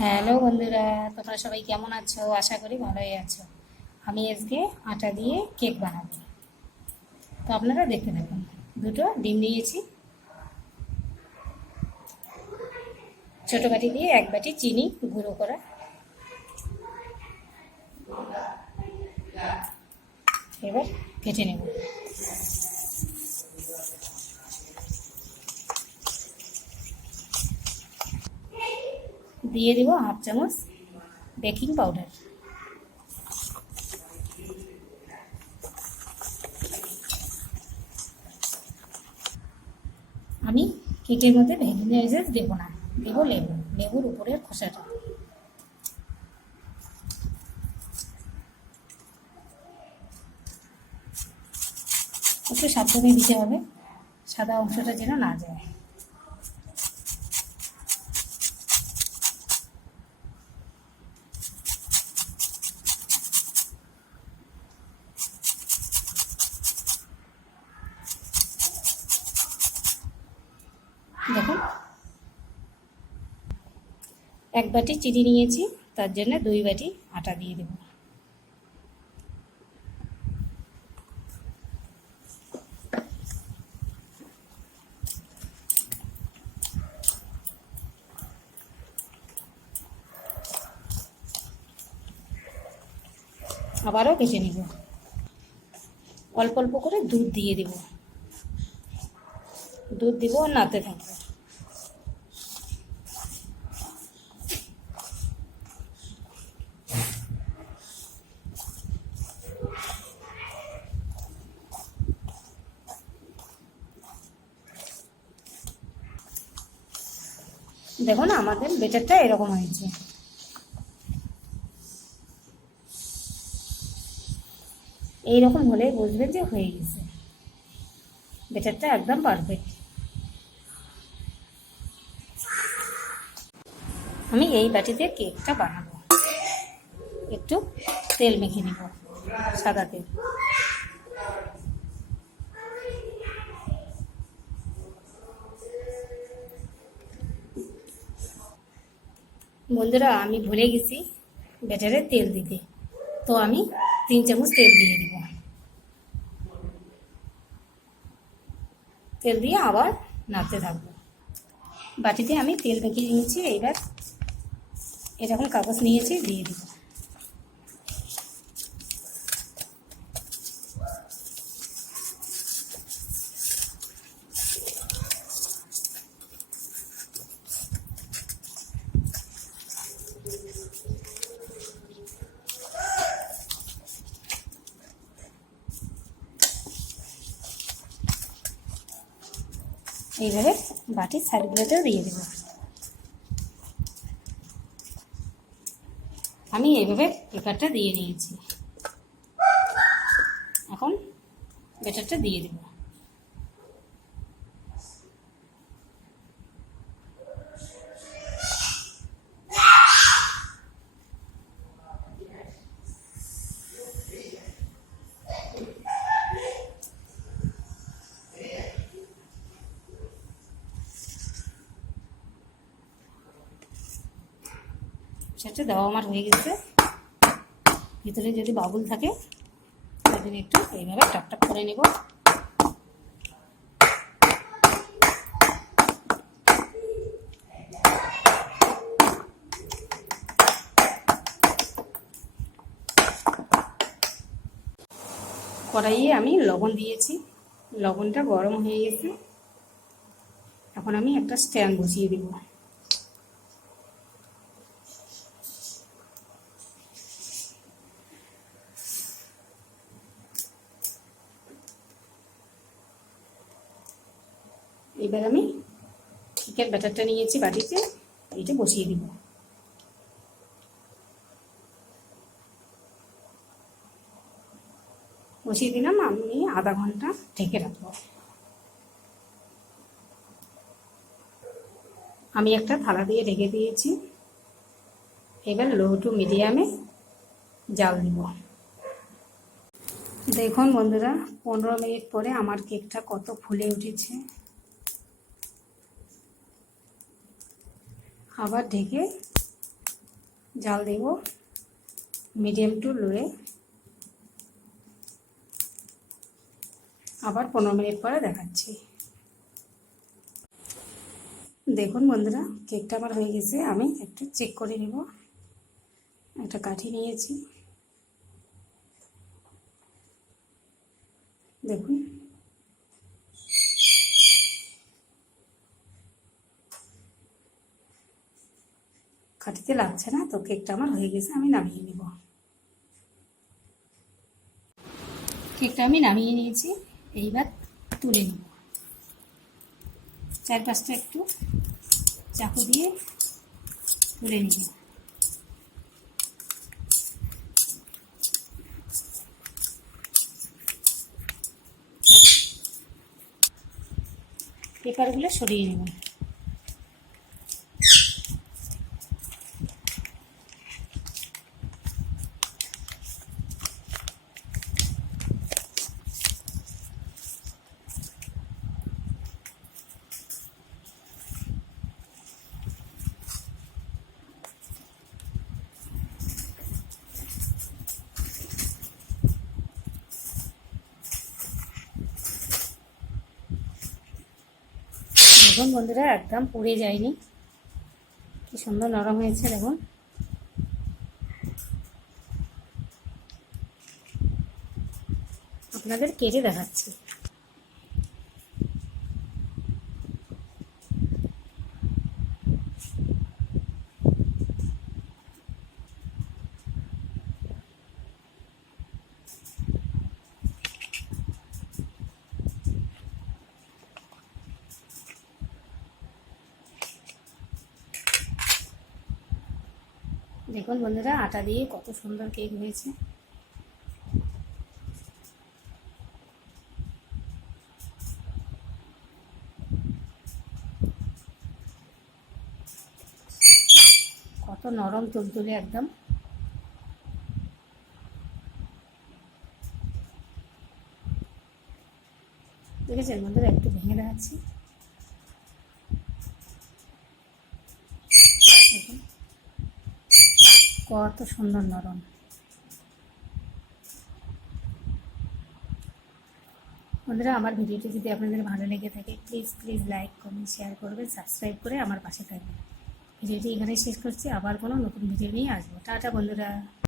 Hello বন্ধুরা, তোমরা সবাই কেমন আছো? আশা করি ভালোই আছো। আমি আজকে আটা দিয়ে কেক বানাবো, তো আপনারা দেখতে থাকুন। দুটো ডিম নিয়েছি, ছোটো বাটি দিয়ে এক বাটি চিনি গুঁড়ো করা, এবার ফেটে নেব। দিয়ে দিব হাফ চামচ বেকিং পাউডার। আমি কেকের মধ্যে ভ্যানিলা এসেন্স দেবো না, দেবো লেবুর উপরের খোসাটা। একটু সাবধানে দিতে হবে, সাদা অংশটা যেন না যায়। দেখুন, এক বাটি চিনি নিয়েছি, তার জন্য 2 বাটি আটা দিয়ে দেব। আবারও ভেজে নিব। অল্প অল্প করে দুধ দিয়ে দেব, দুধ দিব আর নাড়তে থাকবো। দেখুন, আমাদের বেটারটা এরকম হয়েছে। এইরকম হলেই বুঝবেন যে হয়ে গেছে। বেটারটা একদম পারফেক্ট। আমি এই বাটিতে কেকটা বানাবো। একটু তেল মেখে নিব, সাদা তেল। বন্ধুরা, আমি ভুলে গেছি ব্যাটারে তেল দিতে, তো আমি 3 চামচ তেল দিয়ে দিব। তেল দিয়ে আবার নাড়তে থাকবো। বাটিতে আমি তেল মেখে নিয়েছি, এইবার এরকম কাগজ নিয়েছি, দিয়ে দিব। এইভাবে বাটির সাইডগুলোতেও দিয়ে দেব। আমি এইভাবে পেপারটা দিয়ে নিয়েছি, এখন ব্যাটারটা দিয়ে দেব। সেটা দেওয়া আমার হয়ে গেছে। ভিতরে যদি বাবুল থাকে সেদিন একটু এইভাবে টাপ করে নেব। কড়াইয়ে আমি লবণ দিয়েছি, লবণটা গরম হয়ে গেছে। এখন আমি একটা স্ট্যান্ড বসিয়ে দিব। এবার আমি কেকের ব্যাটারটা নিয়েছি বাটিতে, এইটা বসিয়ে দিব। বসিয়ে দিলাম, আমি আধা ঘন্টা ঢেকে রাখবো। আমি একটা থালা দিয়ে ঢেকে দিয়েছি। এবার লো টু মিডিয়ামে জাল দিব। দেখুন বন্ধুরা, 15 মিনিট পরে আমার কেকটা কত ফুলে উঠেছে। আবার ঢেকে জাল দেব মিডিয়াম টু লোয়ে। আবার 15 মিনিট পরে দেখাচ্ছি। দেখুন বন্ধুরা, কেকটা আমার হয়ে গেছে। আমি একটু চেক করে নেব। একটা কাঠি নিয়েছি, দেখুন কাঠিতে লাগছে না, তো কেকটা আমার হয়ে গেছে। আমি নামিয়ে নেব। কেকটা আমি নামিয়ে নিয়েছি, এইবার তুলে নেব। চারপাশটা একটু চাকু দিয়ে তুলে নিব। পেপারগুলো সরিয়ে নেব। দেখুন বন্ধুরা, একদম পুড়ে যায়নি, কি সুন্দর নরম হয়েছে। দেখুন আপনাদের কেটে দেখাচ্ছি। দেখুন বন্ধুরা, আটা দিয়ে কত সুন্দর কেক হয়েছে। কত নরম তুলতুলে একদম। দেখেছেন বন্ধুরা, একটু ভেঙে দেখাচ্ছি। দেখুন কত সুন্দর নরম। বন্ধুরা, আমার ভিডিওটি যদি আপনাদের ভালো লেগে থাকে, please please like comment share করবেন, সাবস্ক্রাইব করে আমার পাশে থাকবেন। ভিডিওটি এখানেই শেষ করছি। আবার কোনো নতুন ভিডিও নিয়ে আসবো। টাটা বন্ধুরা।